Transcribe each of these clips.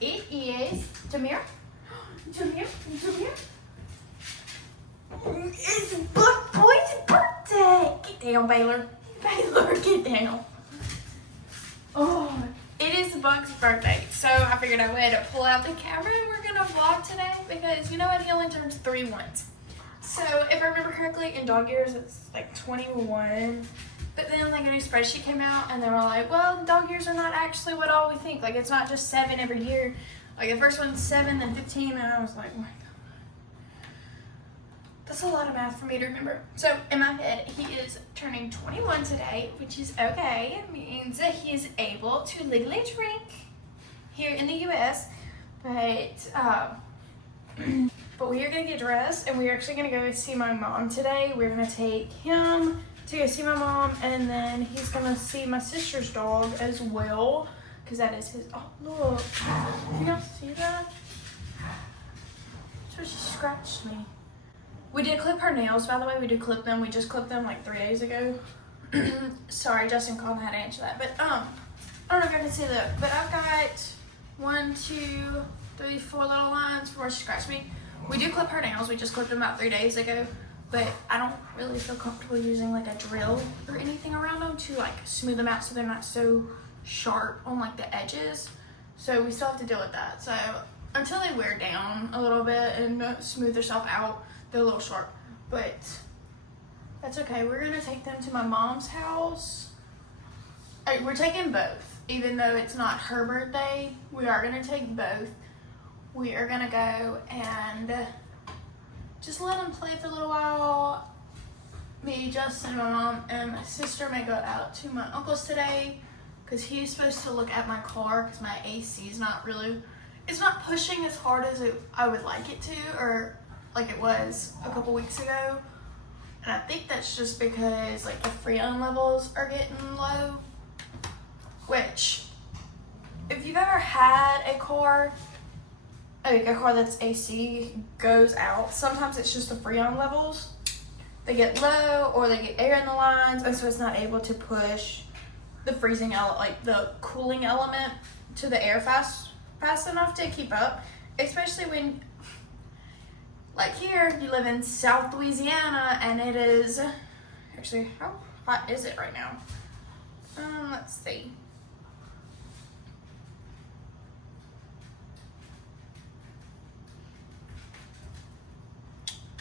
It is Jameer. Jameer. It's Buck Boy's birthday. Get down, Baylor. Baylor, get down. Oh, it is Buck's birthday, so I figured I would pull out the camera and we're gonna vlog today because you know what? He only turns 3 once. So if I remember correctly, in dog years it's like 21. But then like a new spreadsheet came out and they were like, well, dog years are not actually what all we think. Like it's not just 7 every year. Like the first one's 7, then 15, and I was like, oh my God. That's a lot of math for me to remember. So in my head, he is turning 21 today, which is okay. It means that he is able to legally drink here in the US. But we are gonna get dressed and we're actually gonna go see my mom today. We're gonna take him to go see my mom, and then he's gonna see my sister's dog as well, because that is his. Oh, look. Can y'all see that? So she scratched me. We did clip her nails, by the way. We did clip them. We just clipped them like 3 days ago. Sorry, Justin called and I had to answer that. But I don't know if I can see that. But I've got 1, 2, 3, 4 little lines where she scratched me. We do clip her nails. We just clipped them about 3 days ago. But I don't really feel comfortable using like a drill or anything around them to like smooth them out so they're not so sharp on like the edges. So we still have to deal with that. So until they wear down a little bit and smooth themselves out, they're a little sharp. But that's okay. We're gonna take them to my mom's house. We're taking both. Even though it's not her birthday, we are gonna take both. We are gonna go and just let them play for a little while. Me, Justin, my mom, and my sister may go out to my uncle's today because he's supposed to look at my car because my AC is not really, it's not pushing as hard as I would like it to, or like it was a couple weeks ago. And I think that's just because like the freon levels are getting low, which if you've ever had a car, like a car that's AC goes out, sometimes it's just the freon levels. They get low or they get air in the lines, and so it's not able to push the freezing element, like the cooling element, to the air fast enough to keep up. Especially when, like here, you live in South Louisiana, and it is, actually, how hot is it right now? Let's see.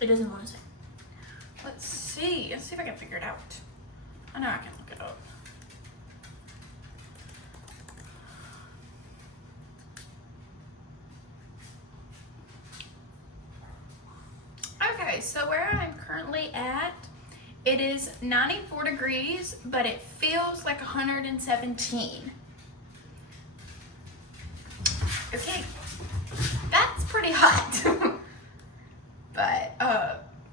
It doesn't want to say. Let's see if I can figure it out. I know I can look it up. Okay, so where I'm currently at, it is 94 degrees, but it feels like 117. Okay, that's pretty hot. But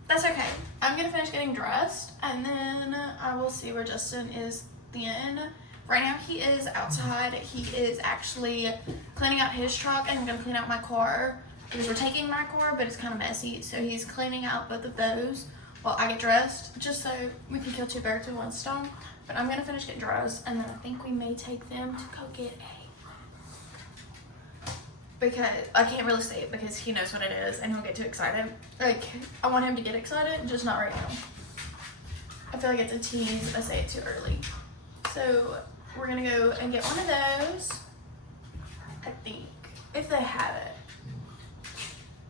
that's okay. I'm gonna finish getting dressed and then I will see where Justin is then. Right now he is outside. He is actually cleaning out his truck, and I'm gonna clean out my car because we're taking my car, but it's kind of messy. So he's cleaning out both of those while I get dressed, just so we can kill 2 birds with 1 stone. But I'm gonna finish getting dressed, and then I think we may take them to go get because I can't really say it because he knows what it is and he'll get too excited. Like, I want him to get excited, just not right now. I feel like it's a tease if I say it too early. So we're gonna go and get one of those, I think, if they have it.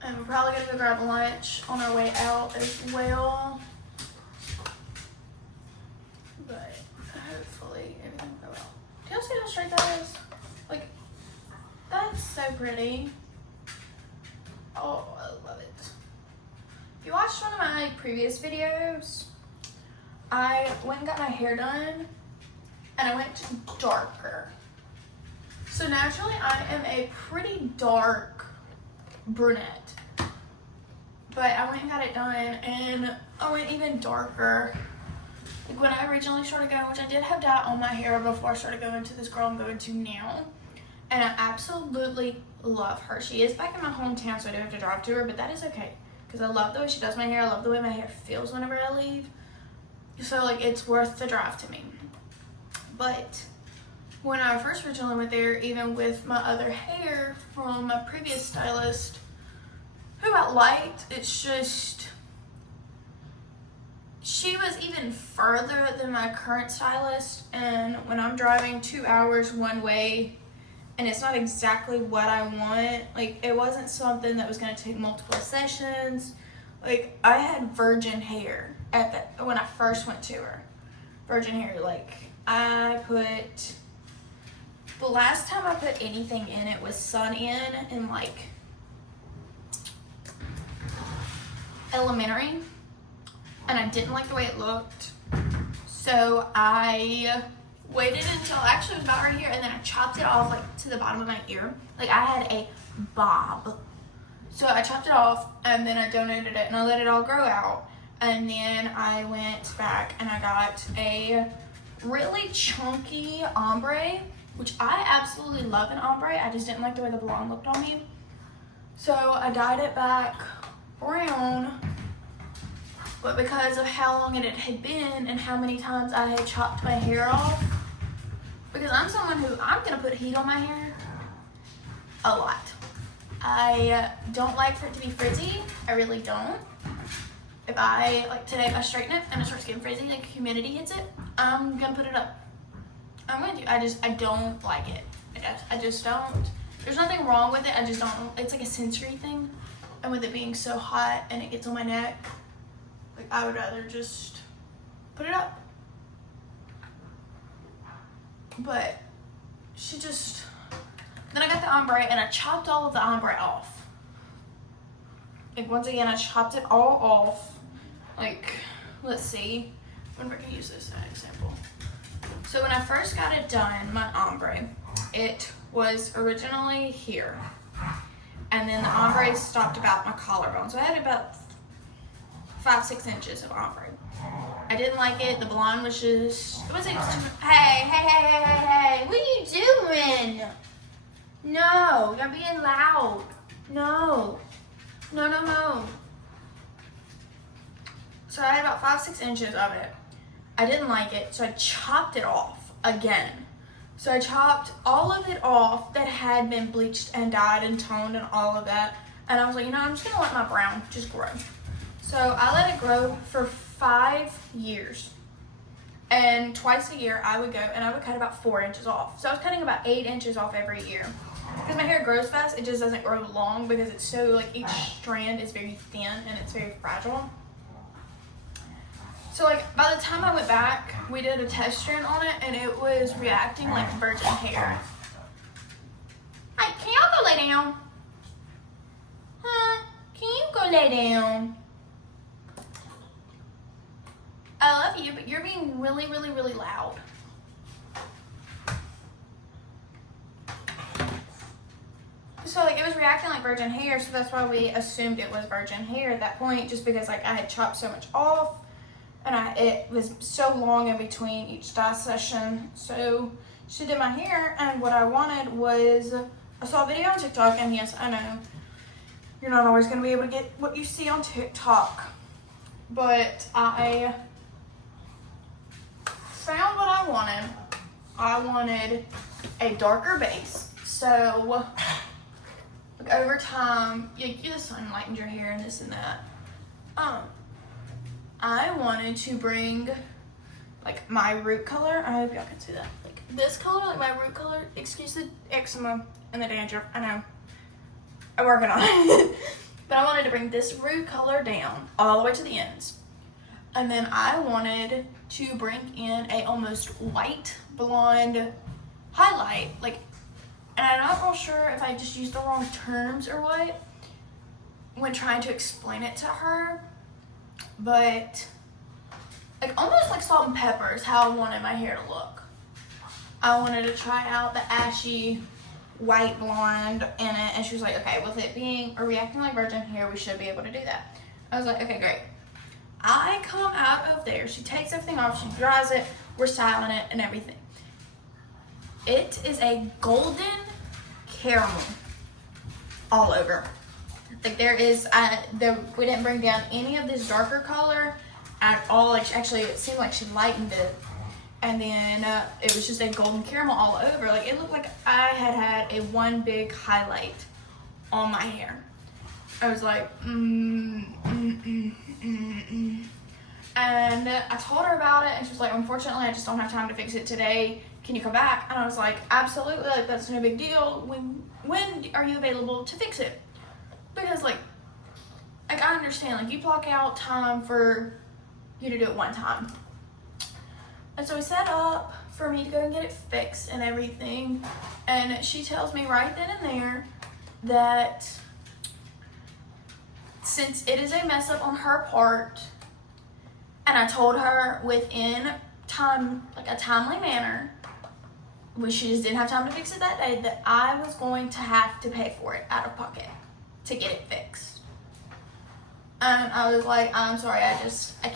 And we're probably gonna go grab lunch on our way out as well. But hopefully everything will go well. Do y'all see how straight that is? Like, that's so pretty. Oh, I love it. If you watched one of my previous videos, I went and got my hair done and I went darker. So naturally I am a pretty dark brunette, but I went and got it done and I went even darker. Like when I originally started going, which I did have dye on my hair before I started going to this girl I'm going to now. And I absolutely love her. She is back in my hometown, so I do have to drive to her, but that is okay. Because I love the way she does my hair. I love the way my hair feels whenever I leave. So, like, it's worth the drive to me. But when I first originally went there, even with my other hair from my previous stylist, who I liked, it's just, she was even further than my current stylist, and when I'm driving 2 hours one way and it's not exactly what I want, like it wasn't something that was going to take multiple sessions. Like I had virgin hair at when I first went to her. Virgin hair, like I put, the last time I put anything in it was Sun in like elementary, and I didn't like the way it looked, so I waited until, actually it was about right here, and then I chopped it off like to the bottom of my ear. Like I had a bob, so I chopped it off and then I donated it and I let it all grow out, and then I went back and I got a really chunky ombre, which I absolutely love an ombre. I just didn't like the way the blonde looked on me, so I dyed it back brown. But because of how long it had been and how many times I had chopped my hair off, because I'm someone who, I'm gonna put heat on my hair a lot. I don't like for it to be frizzy. I really don't. If I, like today, if I straighten it and it starts getting frizzy, like humidity hits it, I'm gonna put it up. I'm going to. I don't like it. I just don't. There's nothing wrong with it. I just don't. It's like a sensory thing. And with it being so hot and it gets on my neck, like I would rather just put it up. But she just, then I got the ombre and I chopped all of the ombre off. Like once again, I chopped it all off. Like, let's see, I wonder if I can use this as an example. So when I first got it done, my ombre, it was originally here. And then the ombre stopped about my collarbone. So I had about 5-6 inches of ombre. I didn't like it. The blonde was just, it wasn't too much. Hey, what are you doing? No, you're being loud. No. So I had about 5-6 inches of it. I didn't like it, so I chopped it off again. So I chopped all of it off that had been bleached and dyed and toned and all of that. And I was like, you know, I'm just gonna let my brown just grow. So I let it grow for 5 years. And twice a year I would go and I would cut about 4 inches off. So I was cutting about 8 inches off every year. Because my hair grows fast, it just doesn't grow long because it's so, like, each strand is very thin and it's very fragile. So like by the time I went back, we did a test strand on it and it was reacting like virgin hair. Hey, can y'all go lay down? Huh? Can you go lay down? I love you, but you're being really, really, really loud. So like it was reacting like virgin hair, so that's why we assumed it was virgin hair at that point, just because like I had chopped so much off. And it was so long in between each dye session. So she did my hair, and what I wanted was, I saw a video on TikTok, and yes, I know, you're not always going to be able to get what you see on TikTok. But I found what I wanted. I wanted a darker base. So, like over time, the sun lightens your hair and this and that. I wanted to bring like my root color. I hope y'all can see that. Like this color, like my root color. Excuse the eczema and the dandruff. I know. I'm working on it. But I wanted to bring this root color down all the way to the ends. And then I wanted to bring in a almost white blonde highlight. Like, and I'm not real sure if I just used the wrong terms or what when trying to explain it to her. But like almost like salt and pepper is how I wanted my hair to look. I wanted to try out the ashy white blonde in it, and she was like, okay, with it being or reacting like virgin hair, we should be able to do that. I was like, okay, great. I come out of there, she takes everything off, she dries it, we're styling it and everything. It is a golden caramel all over. Like there is, we didn't bring down any of this darker color at all. Like actually, it seemed like she lightened it. And then it was just a golden caramel all over. Like, it looked like I had a one big highlight on my hair. I was like, And I told her about it, and she was like, unfortunately, I just don't have time to fix it today. Can you come back? And I was like, absolutely, like, that's no big deal. When are you available to fix it? Because, like I understand, like, you block out time for you to do it one time. And so we set up for me to go and get it fixed and everything. And she tells me right then and there that since it is a mess up on her part, and I told her within time, like a timely manner, which she just didn't have time to fix it that day, that I was going to have to pay for it out of pocket to get it fixed. And I was like, I'm sorry, I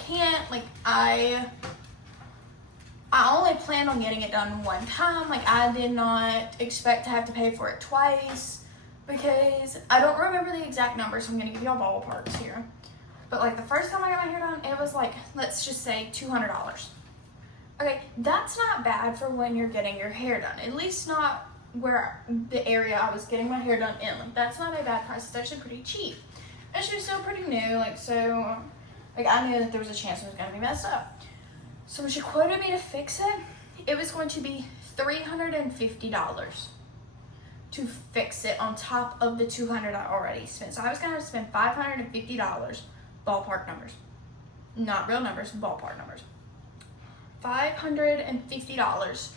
can't, like, I only planned on getting it done one time. Like, I did not expect to have to pay for it twice, because I don't remember the exact numbers, so I'm gonna give y'all ballparks here. But, like, the first time I got my hair done, it was like, let's just say $200. Okay, that's not bad for when you're getting your hair done. At least not where the area I was getting my hair done in. Like, that's not a bad price. It's actually pretty cheap. And she was still pretty new, like, so, like, I knew that there was a chance it was gonna be messed up. So when she quoted me to fix it, it was going to be $350 to fix it on top of the $200 I already spent. So I was gonna have to spend $550, ballpark numbers. Not real numbers, ballpark numbers. $550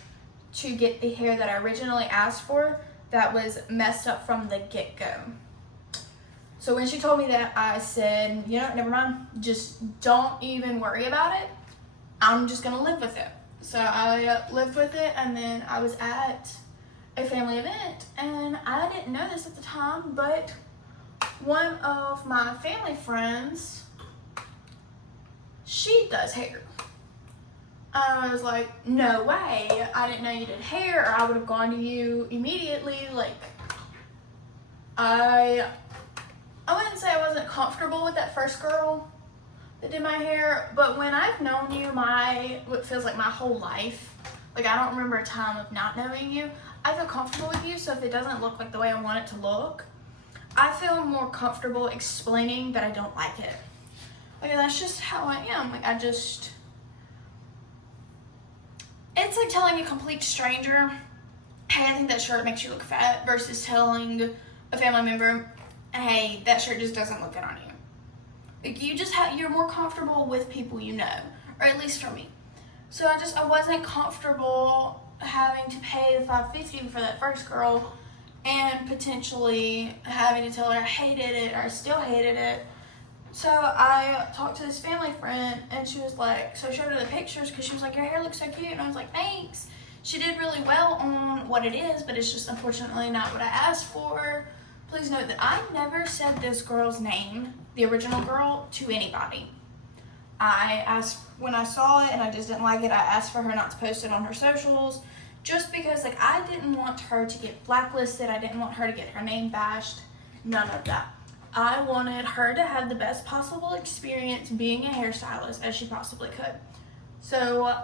to get the hair that I originally asked for that was messed up from the get-go. So when she told me that, I said, you know, never mind, just don't even worry about it. I'm just gonna live with it. So I lived with it, and then I was at a family event, and I didn't know this at the time, but one of my family friends, she does hair. I was like, no way, I didn't know you did hair, or I would have gone to you immediately. Like, I wouldn't say I wasn't comfortable with that first girl that did my hair, but when I've known you what feels like my whole life, like, I don't remember a time of not knowing you, I feel comfortable with you. So if it doesn't look like the way I want it to look, I feel more comfortable explaining that I don't like it. Like, that's just how I am. Like, it's like telling a complete stranger, hey, I think that shirt makes you look fat, versus telling a family member, hey, that shirt just doesn't look good on you. Like, you're more comfortable with people you know, or at least for me. So I wasn't comfortable having to pay the $550 for that first girl, and potentially having to tell her I hated it, or I still hated it. So I talked to this family friend, and she was like, so I showed her the pictures, because she was like, your hair looks so cute, and I was like, thanks. She did really well on what it is, but it's just unfortunately not what I asked for. Please note that I never said this girl's name, the original girl, to anybody. I asked, when I saw it and I just didn't like it, I asked for her not to post it on her socials, just because, like, I didn't want her to get blacklisted. I didn't want her to get her name bashed. None of that. I wanted her to have the best possible experience being a hairstylist as she possibly could. So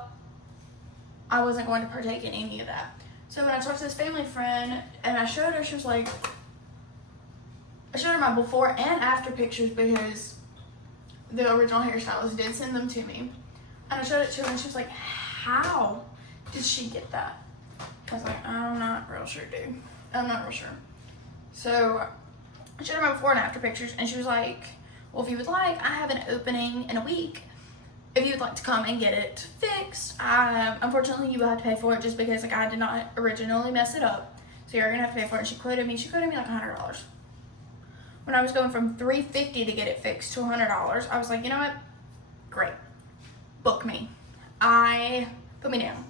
I wasn't going to partake in any of that. So when I talked to this family friend and I showed her, she was like, I showed her my before and after pictures, because the original hairstylist did send them to me. And I showed it to her, and she was like, how did she get that? I was like, I'm not real sure, dude. I'm not real sure. So I showed her my before and after pictures, and she was like, well, if you would like, I have an opening in a week. If you would like to come and get it fixed, unfortunately, you will have to pay for it, just because, like, I did not originally mess it up. So you're going to have to pay for it. And she quoted me like $100. When I was going from $350 to get it fixed to $100, I was like, you know what? Great. Book me. Put me down.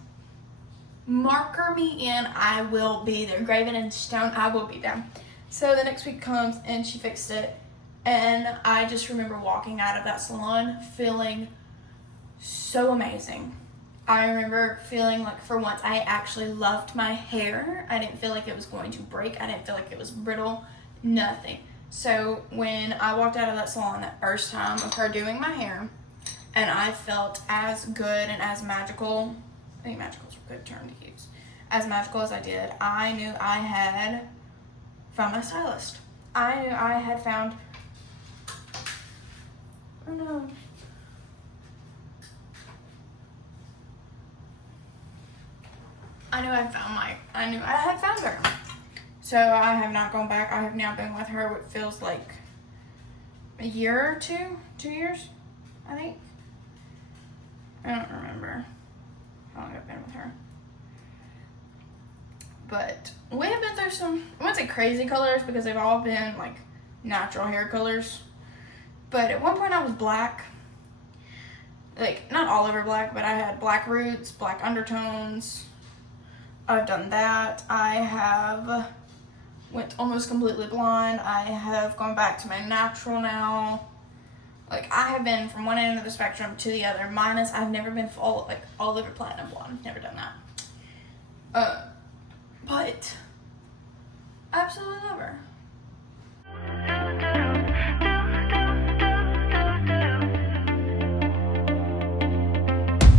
Marker me in. I will be there. Graven in stone. I will be there. So the next week comes, and she fixed it. And I just remember walking out of that salon feeling so amazing. I remember feeling like, for once, I actually loved my hair. I didn't feel like it was going to break. I didn't feel like it was brittle. Nothing. So when I walked out of that salon that first time of her doing my hair, and I felt as good and as magical I think magical's a good term to use. As magical as I did, I knew I had found my stylist. I knew I had found, oh no. I knew I had found her. So I have not gone back. I have now been with her what feels like a year or 2 years, I think. I don't remember how long I've been with her. But we have been through some, I wouldn't say crazy colors because they've all been like natural hair colors. But at one point I was black. Like, not all over black, but I had black roots, black undertones. I've done that. I have went almost completely blonde. I have gone back to my natural now. Like, I have been from one end of the spectrum to the other. Minus, I've never been full, like, all over platinum blonde. Never done that. But absolutely love her.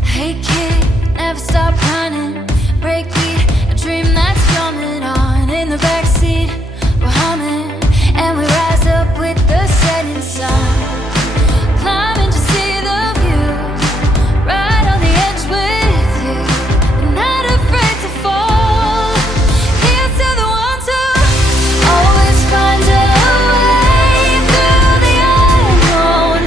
Hey kid, never stop running. Breakbeat, a dream that's drumming on. In the backseat, we're humming, and we rise up with the setting sun. Climbing to see the view, right on the edge with you. I'm not afraid to fall. Here's to the ones who always find a way through the unknown.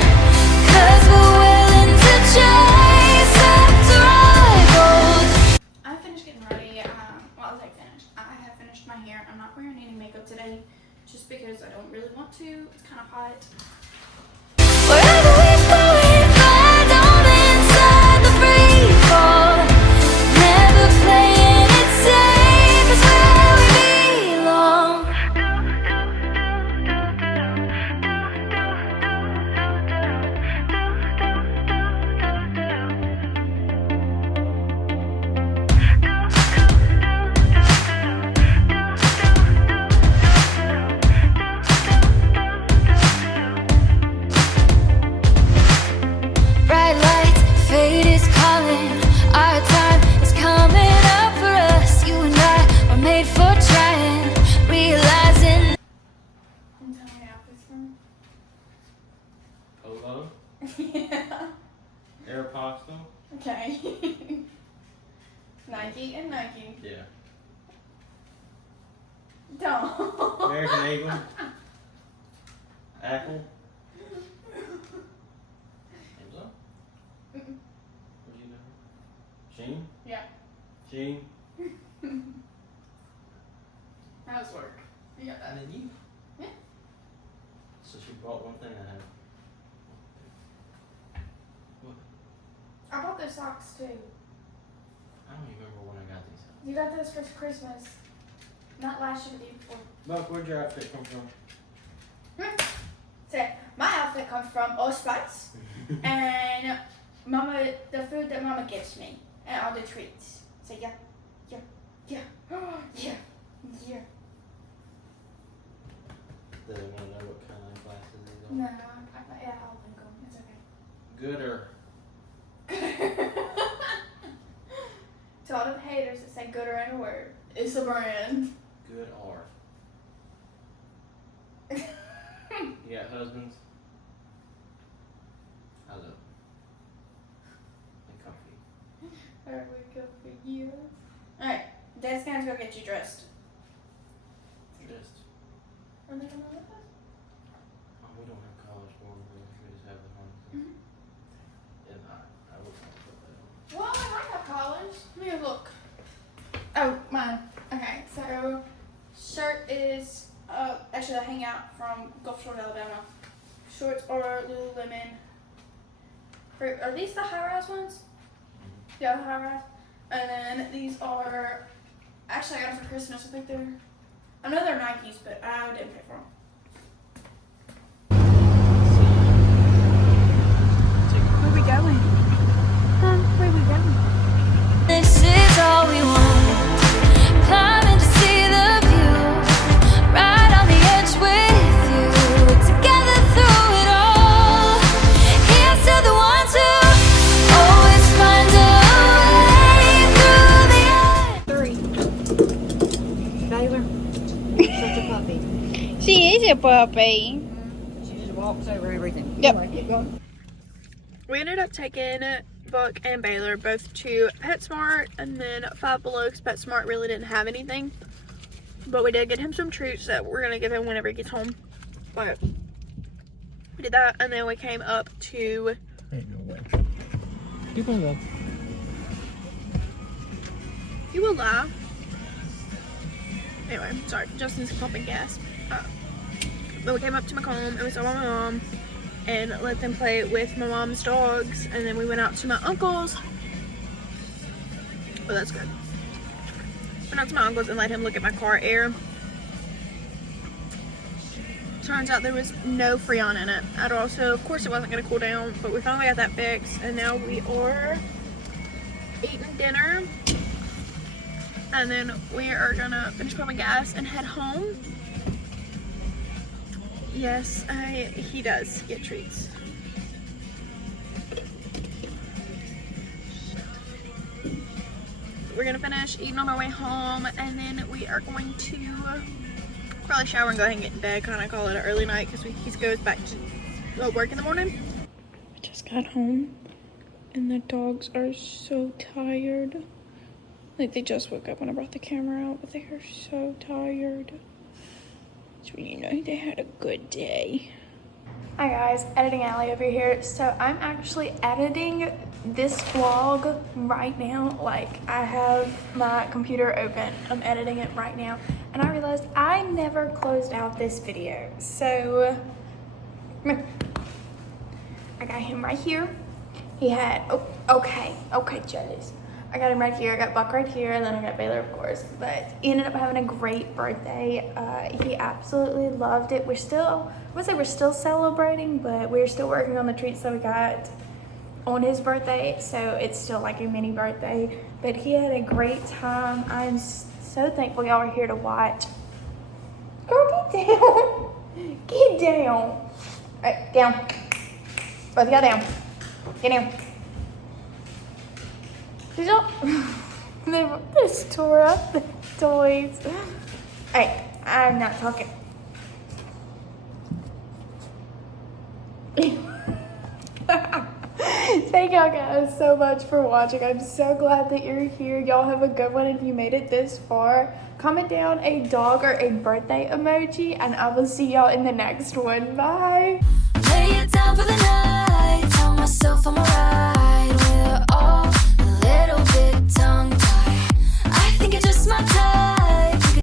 'Cause we're willing to chase after our gold. I finished getting ready. Well, I was like finished. I have finished my hair. I'm not wearing any makeup today just because I don't really want to. It's kind of hot. Wherever we go, we find on inside the free fall. Never playing it safe is where we belong. Bright lights, fate is calling. Our time is coming up for us. You and I were made for trying, realizing. Can you tell me outfits from? Polo, Yeah. Aeropostale. Okay. Nike and Nike. Yeah. Don't. American Eagle. Apple. Hands up. Mm-mm. What'd you do? Sheen? Yeah. Sheen? How's work? You got that? And then you? Yeah. So she bought one thing I had. What? I bought those socks too. I don't even remember when I got these. You got those for Christmas. Not last year, the year before. Buck, where'd your outfit come from? So, my outfit comes from Allspice. And Mama, the food that Mama gives me. And all the treats. So, yeah. Yeah. Yeah. Yeah. Yeah. Do they want to know what kind of glasses these are? No, yeah, I'll link them. It's okay. Gooder. To all the haters that say gooder in a word, it's a brand. Good R. You got husbands? I love them. And comfy. There we go for you. Alright, Dad's gonna go get you dressed. Dressed. Are they coming with us? Oh, we don't have college form. We just have the home. And I would want to put that on. Well, I might have college. Let me look. Oh, mine. Okay, so shirt is actually I hang out from Gulf Shore, Alabama. Shorts are Lululemon. Are these the high-rise ones? Yeah, the high-rise. And then these are actually I got them for Christmas. I think I know they're Nikes, but I didn't pay for them. Where we going? Huh? Where we going? This is all we want. Climbing to see the view, right on the edge with you. Together through it all. Here's to the ones who always find a way puppy. She just walks over everything. Yep. Anyway, keep going. We ended up taking Buck and Baylor both to PetSmart and then Five Below because PetSmart really didn't have anything. But we did get him some treats that we're going to give him whenever he gets home. But we did that and then we came up to... Ain't no way. Keep on though. You will lie. Anyway, sorry, Justin's pumping gas. But we came up to Macomb and we saw my mom and let them play with my mom's dogs, and then we went out to my uncle's. Oh, that's good. Went out to my uncle's and let him look at my car air. Turns out there was no Freon in it at all, so of course it wasn't going to cool down, but we finally got that fixed, and now we are eating dinner, and then we are gonna finish pumping gas and head home. Yes, he does get treats. We're gonna finish eating on our way home, and then we are going to probably shower and go ahead and get in bed, kind of call it an early night because he goes back to work in the morning. I just got home and the dogs are so tired. Like, they just woke up when I brought the camera out, but they are so tired. So you know they had a good day. Hi guys, Editing Alley over here. So I'm actually editing this vlog right now. Like, I have my computer open. I'm editing it right now. And I realized I never closed out this video. So, come here. I got him right here. He had, okay, jealous. I got him right here, I got Buck right here, and then I got Baylor, of course. But he ended up having a great birthday. He absolutely loved it. We're still, I would say we're still celebrating, but we're still working on the treats that we got on his birthday. So it's still like a mini birthday. But he had a great time. I'm so thankful y'all are here to watch. Girl, get down. Get down. All right, down. Both y'all down. Get down. Did y'all? They just tore up the toys. Hey, I'm not talking. Thank y'all guys so much for watching. I'm so glad that you're here. Y'all have a good one if you made it this far. Comment down a dog or a birthday emoji, and I will see y'all in the next one. Bye. Lay it down for the night.